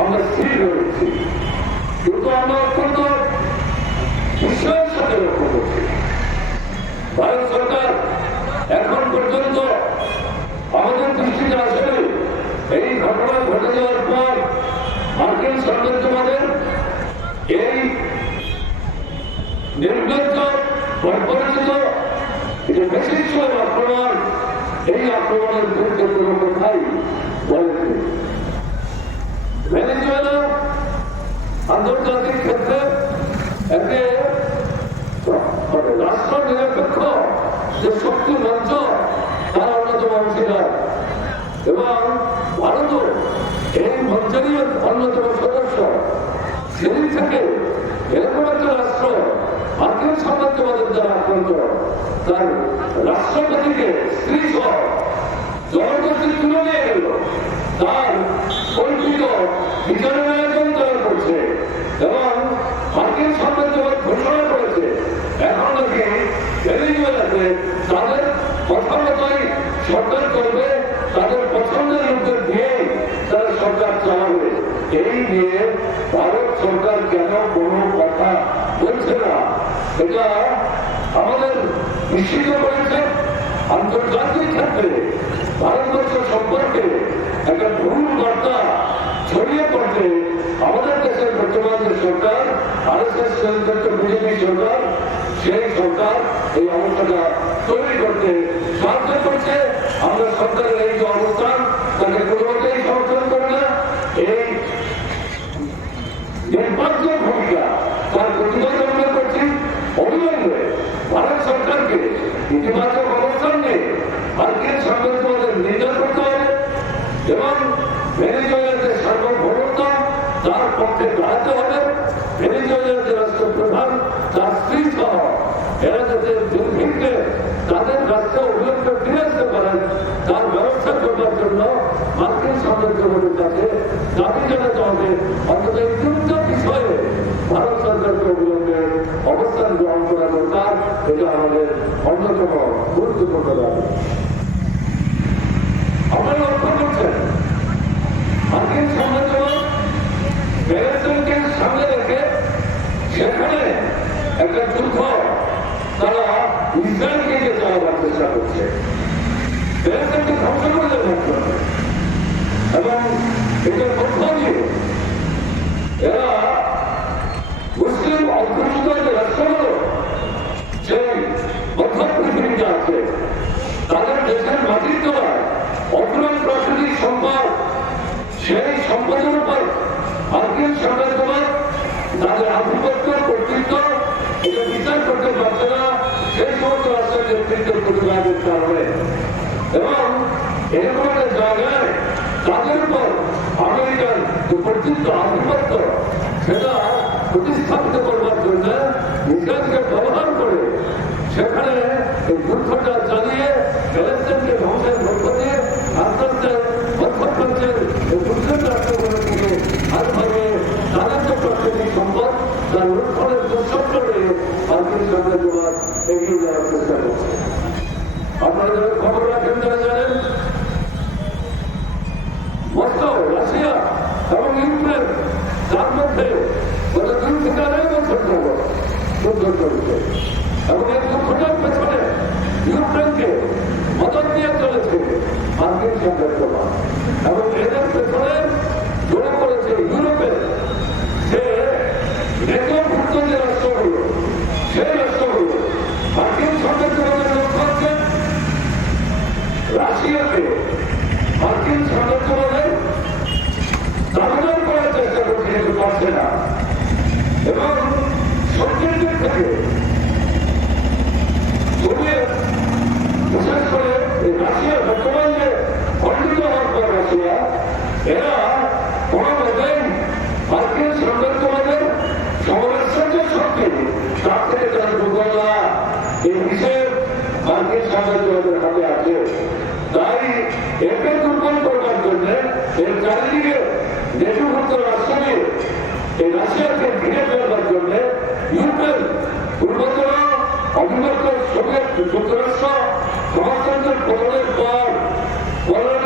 আমরা স্থির রয়েছি কিন্তু আমরা অত্যন্ত বিশ্বাসের সাথে লক্ষ্য করছি। ভারত সরকার এখন পর্যন্ত আমাদের দৃষ্টিতে আসলে এই ঘটনা ঘটে যাওয়ার পর মার্কিন সাম্রাজ্যবাদের এই নির্লজ্জ বর্বরিত এটা বেশিষ্ট আক্রমণ, এই আক্রমণের বিরুদ্ধে আন্তর্জাতিক ক্ষেত্রে একটি মানে রাষ্ট্র নিরপেক্ষ যে শক্তি মঞ্চ, তার অন্যতম অংশীদার। এবং ভারতও এই মঞ্চেরই অন্যতম সদস্য। সেদিন থেকে এরকম একটা রাষ্ট্র মার্কিন সাম্রাজ্যবাদের দ্বারা আক্রান্ত। তার রাষ্ট্রপতিকে স্ত্রী সহ জবরদস্তি তুলে নিয়ে গেল তার কল্পিত বিচারের আয়োজন তারা করছে এবং মার্কিন সাম্রাজ্যবাদ ঘোষণা করেছে এখন নাকি ভেনেজুয়েলাতে তাদের কথা মতোই সরকার করবে তাদের পছন্দের লোকদের দিয়েই তারা সরকার চালাবে এই নিয়ে ভারত সরকার কেন কোনো কথা বলছে না? এটা আমাদের নিশ্চিত করেছে আন্তর্জাতিক ক্ষেত্রে ভারতবর্ষ সম্পর্কে একটা ভুল বার্তা ছড়িয়ে পড়তে আমাদের দেশের বর্তমান যে সরকার আর এস এস বিজেপি সরকার, সেই সরকার এই অবস্থাটা তৈরি করতে সাহায্য করছে। আমরা সরকারের এই যে অবস্থান, তাকে কোনোমতেই সমর্থন করি না এই নির্বাচ্য ভূমিকা তার প্রতিবাদ আমরা করছি অবিলম্বে ভারত সরকারকে ইতিবাচক অবস্থান নিয়ে মার্কিন সাম্রাজ্যবাদের নির্ণয় করতে হবে এবং ভেনেজুয়েলাতে সার্বভৌমত্ব তার পক্ষে দাঁড়াতে হবে। ভেনেজুয়েলার যে রাষ্ট্রপ্রধান তার স্ত্রী সহ এরা যাতে দুর্ভিক্ষে তাদের রাষ্ট্রে অবিলম্বে ফিরে আসতে পারেন তার ব্যবস্থা করবার জন্য মার্কিন সাম্রাজ্যবাদের কাছে দাবি জানাতে হবে। অন্তত এই তিনটা বিষয়ে ভারত সরকারকে অবিলম্বে অবস্থান গ্রহণ করা দরকার। এটা আমাদের অন্যতম গুরুত্বপূর্ণ দাবি। সামনে তারা করছে। এবং পক্ষ দিয়ে এরা মুসলিম অধ্যুষিত যে রাষ্ট্রগুলো সেই মধ্য পৃথিবীতে আছে তাদের মাটির অপরাধ প্রাকৃতিক সম্পদ, সেই সম্পদের উপর মার্কিন সাম্রাজ্যবাদ তাদের আধিপত্য, কর্তৃত্ব, এটা বিচার করতে পারছে না, সেই সমস্ত রাষ্ট্রের নেতৃত্ব প্রতিবাদের কারণে এবং এরকম একটা জায়গায় তাদের উপর আমেরিকার যে কর্তৃত্ব, আধিপত্য সেটা প্রতিস্থাপিত করবার জন্য ইসরায়েলকে ব্যবহার করে সেখানে এই যুদ্ধটা চালিয়ে প্যালেস্টাইনকে ধ্বংসের মধ্য দিয়ে আস্তে আস্তে মধ্যপ্রাচ্যের এই মুসলিম রাষ্ট্রগুলো থেকে আজভাবে তাদের যে প্রাকৃতিক সম্পদ তার লক্ষণের দুঃস্বপ্ন নিয়ে মার্কিন সাম্রাজ্যবাদ এগিয়ে যাওয়ার চেষ্টা করছে। আপনারা যারা খবর রাখেন তারা জানেন, মস্কো, রাশিয়া এবং ইউক্রেন, তার মধ্যে গত দুই থেকে আড়াই বছর যুদ্ধ চলছে এবং এই যুদ্ধটার পেছনে ইউক্রেনকে মদত দিয়ে রাষ্ট্রগুলো, সেই রাষ্ট্রগুলো মার্কিন সাম্রাজ্যবাদের লক্ষ্য হচ্ছে রাশিয়াকে মার্কিন সাম্রাজ্যবাদের দাবিদার করার চেষ্টা করছে কিন্তু পারছে না এবং সত্যের দিক থেকে সোভিয়েত বিশেষ করে এই রাশিয়া বর্তমান যে খণ্ডিত হওয়ার পর রাশিয়া এরা কোনো মতেই মার্কিন সাম্রাজ্যবাদের সমরেশ্বর যে শক্তি তার থেকে তারা দুর্বল না এই বিষয়ে মার্কিন সাম্রাজ্যবাদের হাতে আছে। তাই একে দুর্বল করবার জন্য এর চারিদিকে সোভিয়েত যুক্তরাষ্ট্র গণতন্ত্রের পতনের পর পনেরো